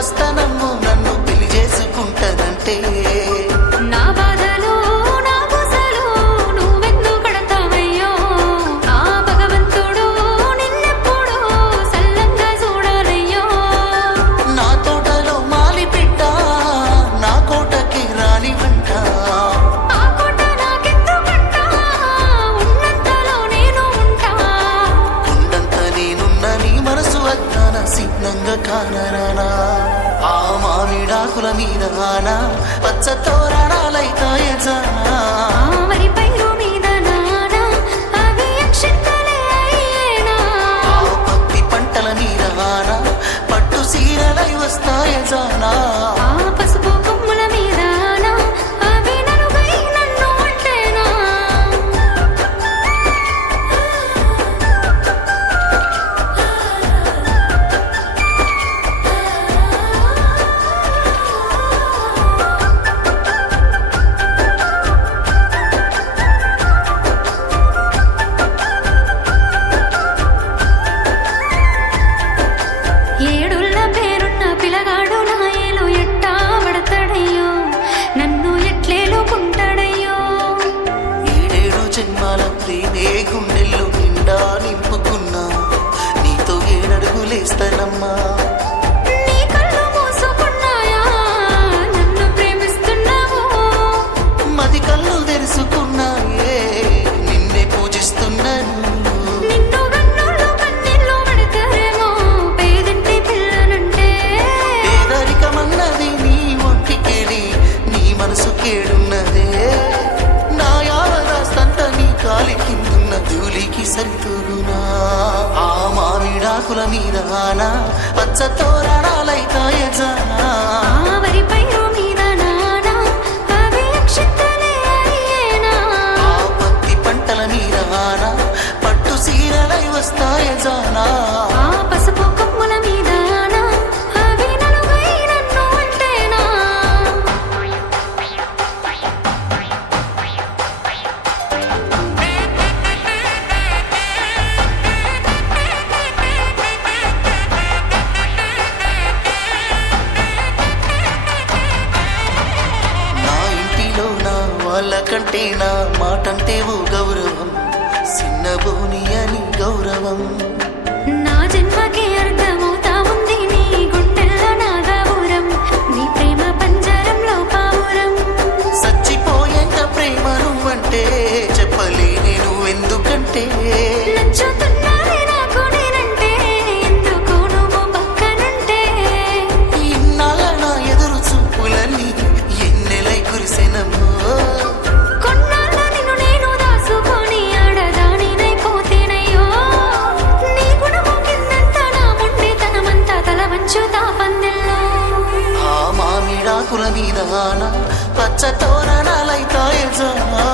వస్తానమ్మో నన్ను పెళ్లి చేసుకుంటానంటే నా బాధలో నా గుసలో నువ్వెందుకు కడతావయ్యో ఆ భగవంతుడు నిన్నెప్పుడు సల్లంగా చూడాలయ్యో నా తోటలో మాలి బిడ్డ నా కోటకి రాని వంట ఆ కోట నాకెందుకంట ఉన్నంతలో నేను ఉంటా ఉండంత నేనున్న నీ మనసు అద్దాన సిగ్నంగా కానరానా ఆ మామిడాకుల మీద ఆనా పచ్చ తోరణాలైతాయ జానా ఆ వరి పైరు మీద నానా అవి అక్షింతలే అయ్యేనా ఆ పత్తి పంటల మీద ఆనా పట్టు సీరలై వస్తాయ జానా ఆ పసుపు కొమ్ముల మీద నా అవి నలుగై నన్ను అంటేనా ఏడుళ్ళ పేరున్న పిలగాడు నా ఏలు ఎట్టా పడతాడయ్యో నన్ను ఎట్లేలుకుంటాడయ్యో ఏడేడు జన్మాల ప్రేమే గుండెల్లో నిండా నింపుకున్నా నీతో ఏడడుగులేస్తానమ్మా నీ కళ్ళు మూసుకున్నాయా నన్ను ప్రేమిస్తున్నావు మది కళ్ళు తెరుచుకున్నాయే నిన్నే పూజిస్తున్నాను నిన్ను గన్నుల్లో కన్నీళ్ళు పడతారేమో పేదింటి పిల్లనంటే పేదరికమన్నది నీ ఒంటికేడి నీ మనసు కేడున్నదే నా యావరాస్తంతా నీ కాలి కిందున్న ధూళికి సరితూగునా ఆ మామిడాకుల మీద ఆనా పచ్చ తోరణాలైతాయ జానా ఆ వరి పైరు మీద నానా అవి అక్షింతలే అయ్యేనా ఆ పత్తి పంటల మీద ఆనా పట్టు సీరలై వస్తాయ జానా ఆ పసుపు కొమ్ముల మీద నా అవి నలుగై నన్ను అంటేనా నా ఇంటిలో నా వాళ్ళకంటే నా మాటంటే ఓ గౌరవం చిన్నబోని అని గౌరవం నా జన్మకి అర్థమవుతా ఉంది నీ గుండెల్లో నా గౌరం నీ ప్రేమ పంజరంలో పావురం చచ్చిపోయేంత ప్రేమ నువ్వంటే చెప్పలేని నువ్వెందుకంటే నచ్చుతున్నది నాకు నేనంటే ఎందుకు నువ్వు పక్కనంటే ఇన్నాళ్ళ నా ఎదురు చూపులన్నీ ఎన్నెలై కురిసెనమ్మో కొన్నాళ్ళ నిన్ను నేను దాసుకొని ఆడదానినైపోతేనయ్యో నీ గుణము కిందంత నా మొండితనమంతా తల వంచుతా పందెల్లో ఆ మామిడాకుల మీద ఆనా పచ్చ తోరణాలైతాయ జానా